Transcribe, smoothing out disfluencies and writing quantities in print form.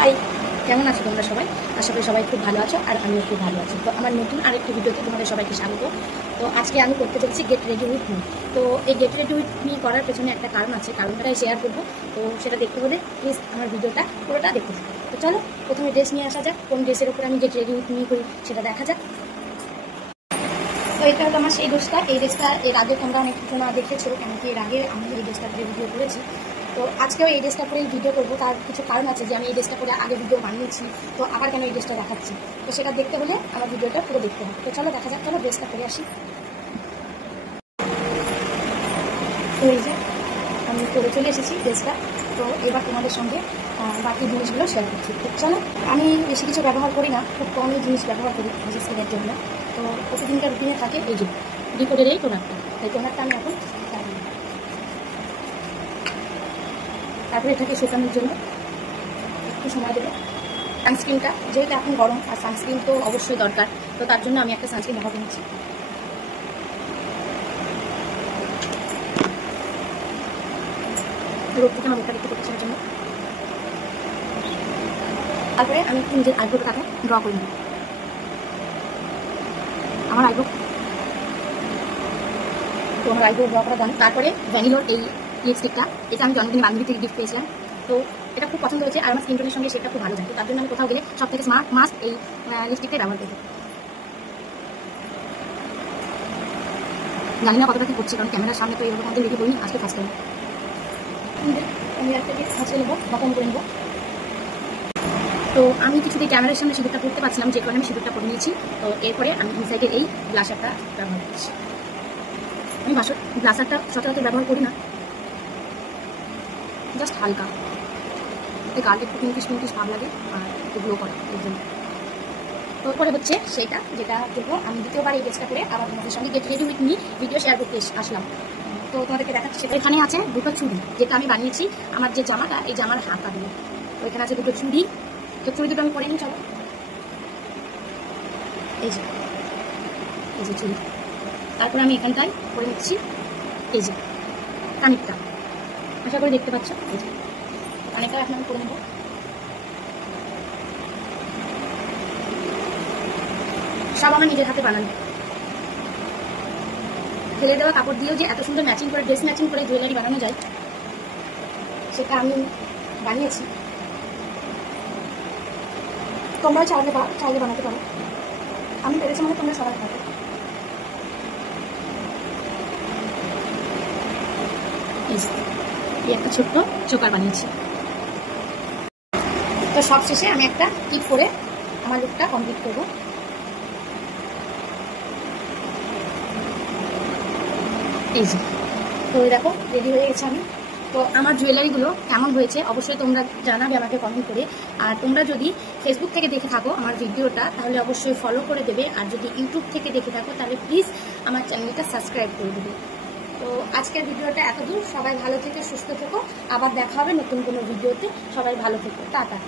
High, কেমন আছো তোমরা সবাই? আশা করি সবাই খুব ভালো আছো আর আমিও খুব ভালো আছি। তো আমার নতুন আরেকটি ভিডিওতে তোমাদের সবাইকে স্বাগত। তো আজকে আমি করতে চলেছি গেট রেডি উইথ মি। তো এই গেট রেডি উইথ মি করার পেছনে একটা কারণ আছে, কারণটাই শেয়ার করবো। তো সেটা দেখতে হলে প্লিজ আমার ভিডিওটা পুরোটা দেখতে থাকো। তো চলো প্রথমে ড্রেস নিয়ে আসা যাক, কোন ড্রেসের উপর আমি গেট রেডি উইথ মি করি সেটা দেখা যাক। তো এটা হলো আমার সেই ড্রেসটা। এই ড্রেসটা এর আগে তোমরা অনেক কিছু না দেখেছো, কেন কি এর আগে আমি এই ড্রেসটা ভিডিও করেছি। তো আজকেও এই ড্রেসটা পরেই ভিডিও করবো। তার কিছু কারণ আছে যে আমি এই ড্রেসটা পরে আগে ভিডিও বানিয়েছি, তো আবার কেন এই ড্রেসটা দেখাচ্ছি। তো সেটা দেখতে হলে আমার ভিডিওটা পুরো দেখতে হবে। তো চলো দেখা যাক, চলো ড্রেসটা পরে আসি। তো এই যে আমি পরে চলে এসেছি ড্রেসটা। তো এবার তোমাদের সঙ্গে বাকি জিনিসগুলো শেয়ার করছি। তো চলো, আমি বেশি কিছু ব্যবহার করি না, খুব কমই জিনিস ব্যবহার করি বিশেষ স্কিনের জন্য। তো প্রতিদিনকার রুটিনে থাকে এই যে রিপোর্টের এই টোনারটা। এই টোনারটা আমি এখন তারপরে এটাকে শুকানোর জন্য একটু সময় দেবো। সানস্ক্রিনটা যেহেতু এখন গরম, আর সানস্ক্রিন তো অবশ্যই দরকার, তো তার জন্য আমি একটা সানস্ক্রিন ব্যবহার করছি। রোদ থেকে আমার মুখটা দেখতে প্রোটেকশনের জন্য। তারপরে আমি একটু নিজের আইব্রোটাকে ড্র করে নেব। আমার আইব্রো ড্র করা ডান। তারপরে ভ্যানিলোর এই লিপস্টিকটা, এটা আমি জন্মদিনে বান্ধবী থেকে গিফট পেয়েছিলাম। তো এটা খুব পছন্দ হয়েছে আর আমার স্কিন টোনের সঙ্গে সেটা খুব ভালো যায়। তো তার জন্য আমি কোথাও গেলে সব থেকে মাস্ট এই লিপস্টিকটাই ব্যবহার করবো। জানি না কতটা কি করছি, কারণ ক্যামেরার সামনে তো এইভাবে আমাদের রেডি করিনি, আজকে ফার্স্ট টাইম। আমি একটা হাসিয়ে নেবো বা কম করে নেবো। তো আমি কিছুতেই ক্যামেরার সামনে সিঁদুরটা পরতে পারছিলাম, যে কারণে আমি সিঁদুরটা পরে নিয়েছি। তো এরপরে আমি ইনসাইডের এই ব্লাশারটা ব্যবহার করছি। আমি ব্লাশারটা সচরাচর ব্যবহার করি না, জাস্ট হালকা, এই গালটা একটু পিঙ্কিশ ভাব লাগে আর একটু গ্লো করে এর জন্য। তো পরে হচ্ছে সেইটা যেটা দেখবো আমি দ্বিতীয়বার এই ড্রেসটা করে আবার তোমাদের সঙ্গে get ready with me video share করতে আসলাম। তো তোমাদেরকে দেখাচ্ছি, এখানে আছে দুটো চুড়ি যেটা আমি বানিয়েছি আমার যে জামাটা, এই জামার হাতা দিয়ে। তো এখানে আছে দুটো চুড়ি। তো চুড়ি দুটো আমি পরে নিই, চলো। এই যে চুড়ি। তারপরে আমি এখানটায় করে নিচ্ছি এই যে কানেরটা, আশা করে দেখতে পাচ্ছ। এই যে কানেরটা এখন আমি করে নেবো। সব আমার নিজের হাতে বানানো, ফেলে দেওয়া কাপড় দিয়েও যে এত সুন্দর ম্যাচিং করে ড্রেস ম্যাচিং করে জুয়েলারি বানানো যায় সেটা আমি বানিয়েছি। তোমরাও চাইলে বানাতে পারো, আমি পেরেছি মানে তোমরা সবাই পারো। এই একটা ছোট্ট চোকার বানিয়েছি। তো সব শেষে আমি একটা টিপ করে আমার লুকটা কমপ্লিট করবো। এই যে, তো দেখো রেডি হয়ে গেছে আমি। তো আমার জুয়েলারিগুলো কেমন হয়েছে অবশ্যই তোমরা জানাবে আমাকে কমেন্ট করে। আর তোমরা যদি ফেসবুক থেকে দেখে থাকো আমার ভিডিওটা, তাহলে অবশ্যই ফলো করে দেবে। আর যদি ইউটিউব থেকে দেখে থাকো তাহলে প্লিজ আমার চ্যানেলটা সাবস্ক্রাইব করে দেবে। তো আজকের ভিডিওটা এতদূর। সবাই ভালো থেকে সুস্থ থেকো, আবার দেখা হবে নতুন কোনো ভিডিওতে। সবাই ভালো থেকো, টাটা।